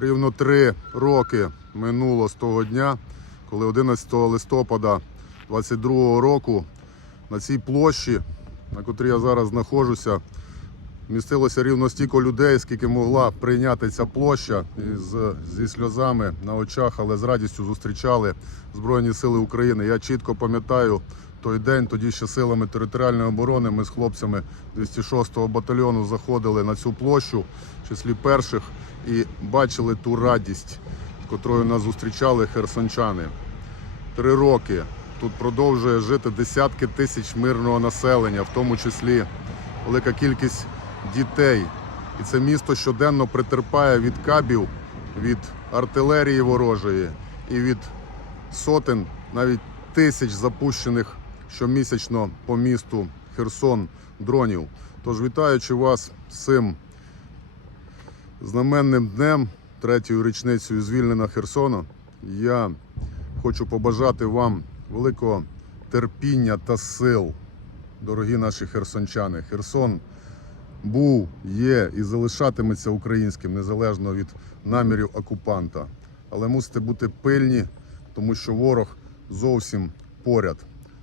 Рівно три роки минуло з того дня, коли 11 листопада 22 року на цій площі, на котрій я зараз знаходжуся, містилося рівно стільки людей, скільки могла прийняти ця площа і з, зі сльозами на очах, але з радістю зустрічали Збройні Сили України. Я чітко пам'ятаю той день, тоді ще силами територіальної оборони ми з хлопцями 206-го батальйону заходили на цю площу, в числі перших, і бачили ту радість, котрою нас зустрічали херсончани. Три роки тут продовжує жити десятки тисяч мирного населення, в тому числі велика кількість дітей. І це місто щоденно притерпає від кабів, від артилерії ворожої і від сотень, навіть тисяч запущених щомісячно по місту Херсон дронів. Тож вітаючи вас цим знаменним днем, третьою річницею звільнення Херсона, я хочу побажати вам великого терпіння та сил, дорогі наші херсончани. Херсон був, є і залишатиметься українським незалежно від намірів окупанта. Але мусите бути пильні, тому що ворог зовсім поряд.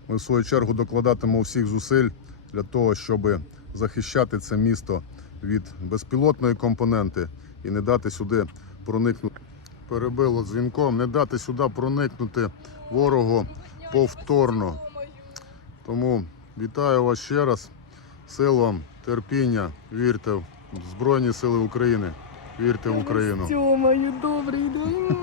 Ми в свою чергу докладатимемо всіх зусиль для того, щоб захищати це місто від безпілотної компоненти і не дати сюди проникнути. Перебило дзвінком, не дати сюди проникнути ворогу повторно. Тому вітаю вас ще раз. Сил вам, терпіння, вірте в Збройні Сили України. Вірте в Україну. Маю добрий день.